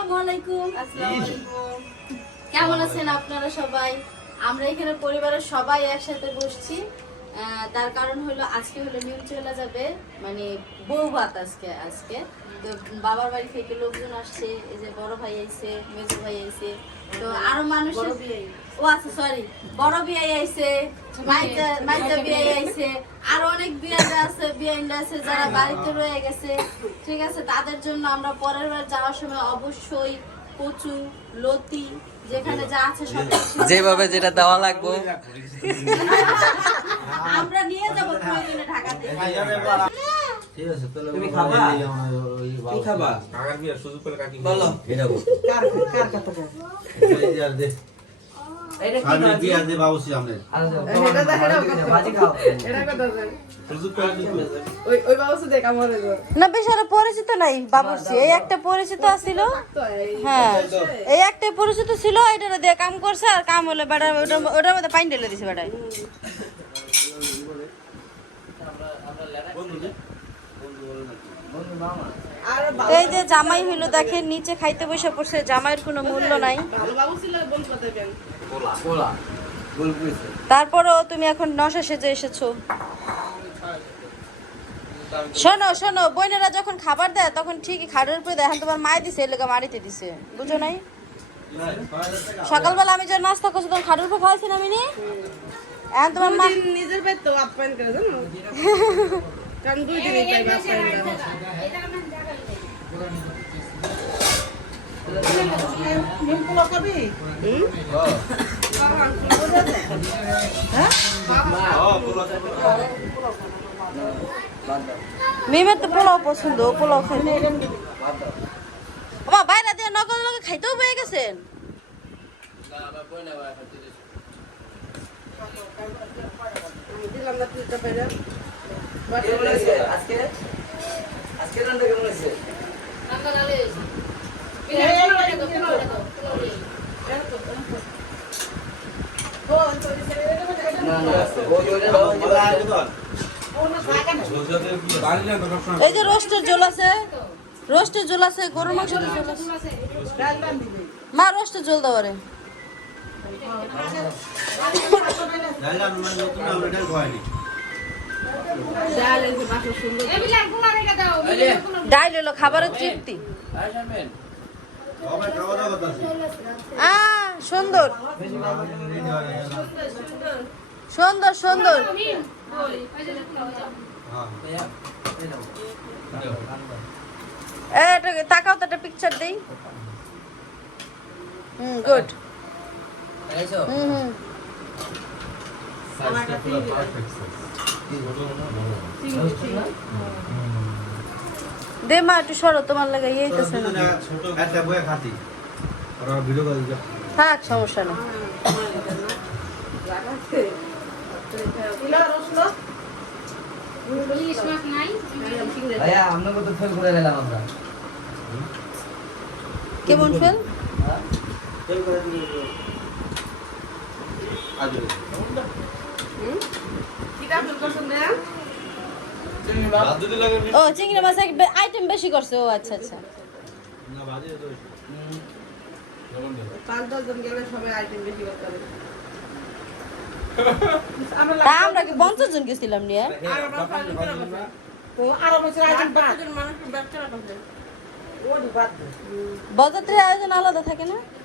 আসসালামু আলাইকুম। কেমন আছেন আপনারা সবাই? আমরা এখানে পরিবারের সবাই একসাথে বসছি। তার কারণ হলো আজকে হলো নিউ চলে যাবে। মানে বউ ভাত আজকে আজকে। তো বাবার বাড়ি থেকে লোকজন আসছে এই যে বড় ভাই আইছে মেজো ভাই আইছে। তো আরও মানুষ ও আচ্ছা সরি বড় বিয়ে আইছে মাইতা মাইতা বিয়ে আইছে। আর অনেক বিয়ে আছে বিয়ে আছে যারা বাড়িতে রয়ে গেছে ঠিক আছে তাদের জন্য আমরা পরের বার যাওয়ার সময় অবশ্যই কচু লতি যেখানে যা আছে সব যেভাবে যেটা দেওয়া লাগবে। আমরা নিয়ে যাব প্রয়োজনে ঢাকাতে। ঠিক আছে তাহলে তুমি খাবা? এই কি খাবা? কাকার বিয়ার সুযোগ পেলে কাকি বলো। এটা কার কার কথা বল এই যে আর দে। সামনে আর দে বাবুসি ভাজি খাও। সুযোগ পেলে ওই ওই বাবু দেখ আমার না বেশ আর পরিচিত নাই বাবুর্চি এই একটা পরিচিত ছিল হ্যাঁ। এই একটা পরিচিত ছিল এটা দিয়ে কাম করছে আর কাম হলে বেড়া ওটার ওটার মধ্যে পাইন ঢেলে দিছে বেড়ায় এই যে জামাই হইল দেখেন নিচে খাইতে বসে পড়ছে জামাইয়ের কোনো মূল্য নাই। তারপরও তুমি এখন নশা সেজে এসেছ। শোনো শোনো বোনেরা যখন খাবার দেয় তখন ঠিকই খাটের উপরে দেয়। এখন তোমার মায় দিছে এলাকা মারিতে দিছে। বুঝো নাই? সকালবেলা আমি যে নাস্তা করছি তখন খাটের উপরে খাওয়াইছি না আমি নি এখন তোমার মা নিজের পেট তো আপ্যায়ন করে জানো? কারণ দুই দিনই আপ্যায়ন করে। মিমের তো পোলাও পছন্দ পোলাও খাইতে ওমা বাইরে দিয়ে লগে খাইতেও পেয়ে গেছেন? দিলাম না তুই এই যে রোস্টের ঝোল আছে, রোস্টের ঝোল আছে ঝোল আছে। মা, রোস্টের ঝোল দাও রে জায়গা মানে নতুন হয়নি ডাল সুন্দর ডাইল হলো খাবারের তৃপ্তি। সুন্দর। সুন্দর সুন্দর। তাকাও তো একটা পিকচার দেই। হুম গুড হুম হুম। দে মা, একটু সরো, তোমার লাগে ইয়ে হইতেছে না। একটা বয়ে খাতি ওরা ভিডিও করে দিচ্ছে থাক, সমস্যা তো আমরা কেমন ফেল? করে ও চিংড়ি মাছ আইটেম বেশি করছে। ও আচ্ছা আচ্ছা। আমরা কি পঞ্চাশ জন গেছিলাম নিয়ে? বরযাত্রীর আয়োজন আলাদা থাকে না?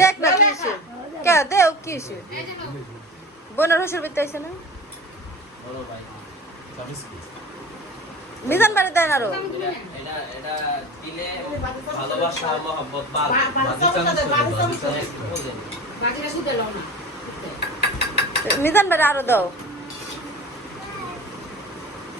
দেখ না বিতে আইছে না মিজান বাড়ি দেয় না আরও মিজান বাড়ি আরও দাও আদা গেল ভাই ভাইয়া ভাইয়া খাওয়া না বল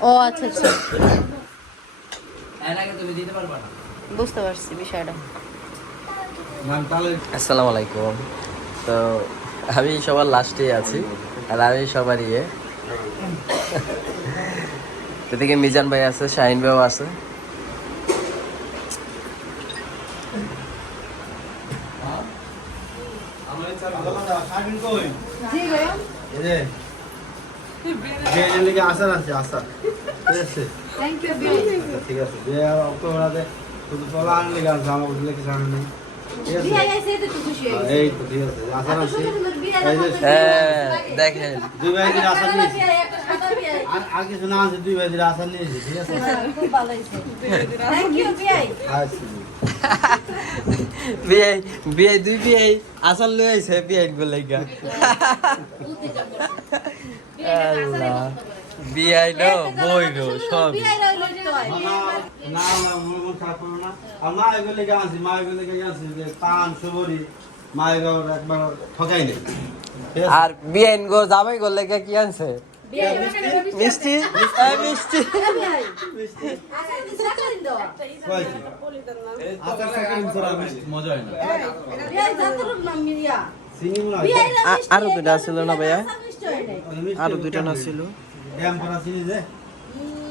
ও আচ্ছা আচ্ছা। এর আগে তুমি দিতে পারবে না? বুঝতে পারছি বিষয়টা। আসসালামু আলাইকুম। তো আমি সবার লাস্টে আছি আর আমি সবার ইয়ে এদিকে মিজান ভাই আছে শাহিন ভাইও আছে। শাহিন আসার আছে আসার। ঠিক আছে? ইউ আচ্ছা, ঠিক আছে। যে অক্টোবরাতে শুধু চলা আনলে লিগে আমার বুঝলে কিছু আনে নাই হ্যাঁ, হ্যাঁ দেখেন। দুই ভাই দিলে আসার নিয়েছি। আর কিছু না আছে দুই ভাই দিলে আসার নিয়েছি ঠিক আছে? খুব ভালো হয়েছে থ্যাংক ইউ বিয়ে আচ্ছা বিয়ে বিয়ে দুই বিয়ে আসল লই আইছে বিয়ে বলে গা। আল্লাহ। বিয়ে নো বই গো সব। বিয়ে রইল তো না না না মন খারাপ না। আর মা এগুলো লেগে আনছি মা এগুলো লেগে আনছি যে পান সুবরি মা এগুলো একবার ঠকাই নেই আছে? আর বিয়ে গো জামাই গো লেগে কি আনছে? বিয়ে গেছে মিষ্টি হ্যাঁ মিষ্টি হয় হয় আরও দুইটা ছিল না ভাইয়া? হয় আরও দুইটা না। ছিল ড্যাম করা চিনি যে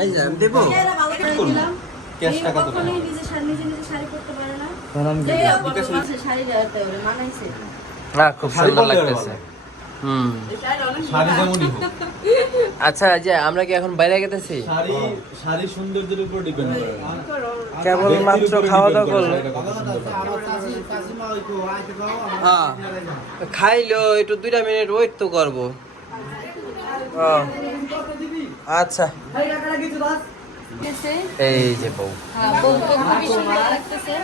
এই যে আমি দেবো বিয়েরা ভালো করে দিলাম ক্যাশ মেয়ে টাকা তো কখনোই নিজে শাড়ি নিজে নিজে শাড়ি পরতে পারে না। ধরান যে অপর মাসে শাড়ি দেওয়াতে ওরে মানাইছে না খুব সুন্দর লাগতেছে। হুম শাড়ি যেমনই হোক আচ্ছা যে আমরা কি এখন বাইরে গেতেছি শাড়ি শাড়ি সৌন্দর্যের উপর ডিপেন্ড করে কেবল মাত্র খাওয়া দাওয়া করল হ্যাঁ। খাইলো একটু দুইটা মিনিট ওয়েট তো করব ও, আচ্ছা এই যে বউ হ্যাঁ বউকে খুবই সুন্দর লাগতেছে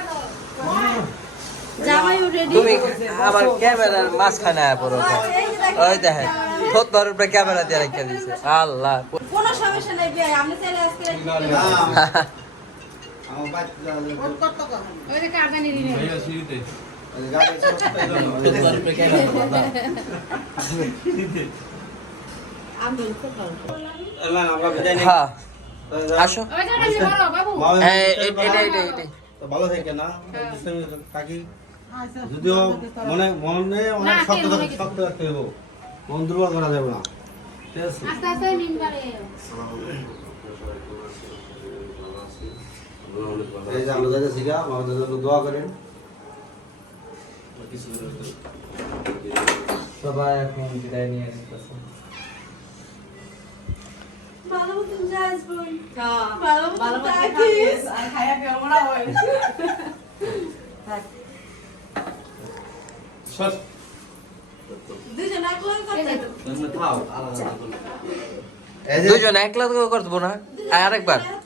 তুমি আমার ক্যামেরার মাঝখানে আয়া পড়ো। ওই দেখে তোর উপরে ক্যামেরা দিয়ে রেখে দিছে। আল্লাহ। কোনো সমস্যা নাই চাইলে আজকে হ্যাঁ। আসো। বাবা, এই, এই, এটা এটা এটা ভালো থাকে না? কাকি যদিও মনে মনে অনেক শক্ত থাকতে শক্ত রাখতে হবে মন দুর্বল করা যাবে না। ঠিক আছে? এই যে আমরা আমাদের জন্য দোয়া করেন। সবাই এখন বিদায় নিয়ে ভালো মতন যাস বোন হ্যাঁ ভালো মতন থাকিস আর খায়া হয়। করতে দুজন একলা তো। করব না? আর আরেকবার হ্যাঁ।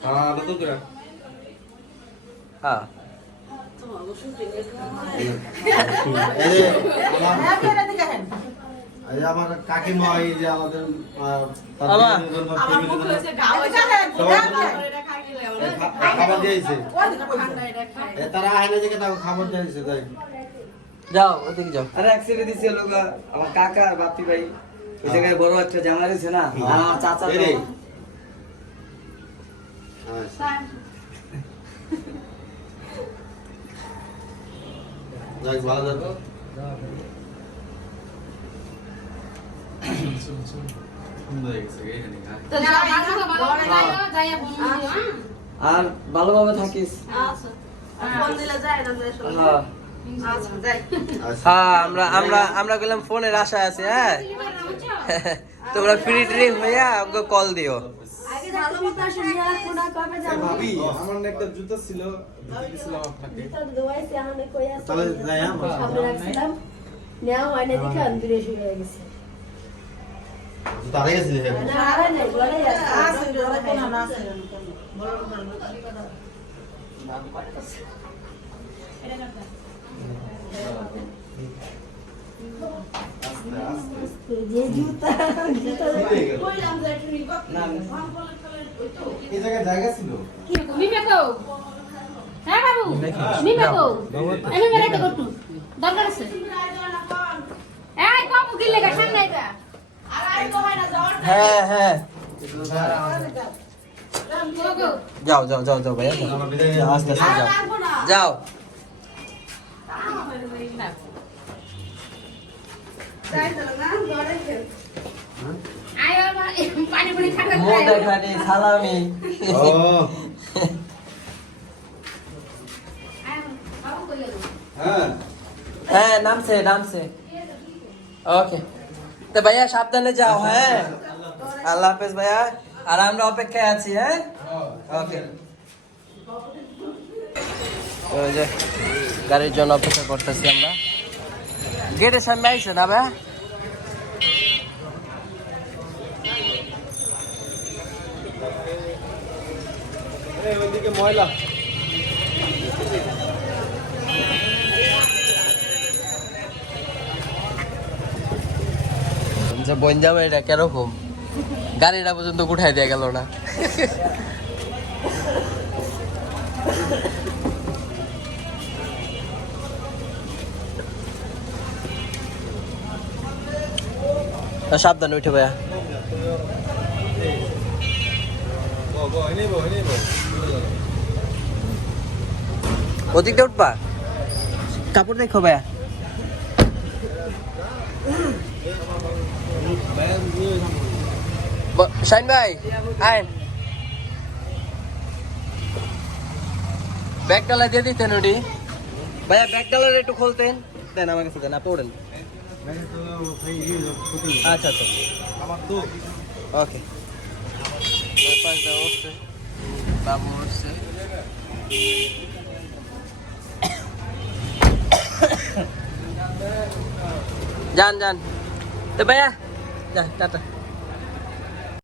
হ্যাঁ। এই যে আমার- এই যে কাকিমা এই যে আমাদের আহ, তার খাবার দিয়েছে। থেকে খাবার দিয়েছে তাই। যাও ওদিকে যাও। আরে এক সাইডে দিছে লোক আমার কাকা আর বাপি ভাই ওই জায়গায় বড় একটা জামা রয়েছে না? আর আমার চাচা। আচ্ছা। যাক, ভালো হয়ে আর ভালোভাবে থাকিস। আচ্ছা। ফোন দিলে যায় না হ্যাঁ আচ্ছা যাই আচ্ছা। হ্যাঁ আমরা আমরা আমরা গেলাম ফোনের আশায় আছে হ্যাঁ। তোমরা ফ্রি ট্রি হইয়া আমাকে কল দিও। আগে দরকার আছে হ্যাঁ হ্যাঁ যাও যাও যাও যাও ভাইয়া আস্তে আস্তে যাও যাও হ্যাঁ নামছে নামছে ওকে তো ভাইয়া সাবধানে যাও হ্যাঁ আল্লাহ হাফেজ ভাইয়া আর আমরা অপেক্ষায় আছি হ্যাঁ ওকে গাড়ির জন্য অপেক্ষা করতেছি আমরা। গেটের সামনে আইছে না ভাই ময়লা। যে বঞ্জাব এটা কীরকম? গাড়িটা পর্যন্ত উঠাই দেওয়া গেল না। সাবধানে উঠে ভাইয়া। ওদিকটা উঠবা? কাপড় দেখো ভাইয়া। শাইন ভাই আয় ব্যাগ ডালা দিয়ে দিতেন ওটি ভাইয়া, ব্যাগ ডালার একটু খুলতেন। দেন আমার কাছে দেন, আপনি ওড়েন আচ্ছা আচ্ছা আমার তো ওকে পাঁচটা উঠছে বাবু উঠছে যান যান তো ভাইয়া যা টাটা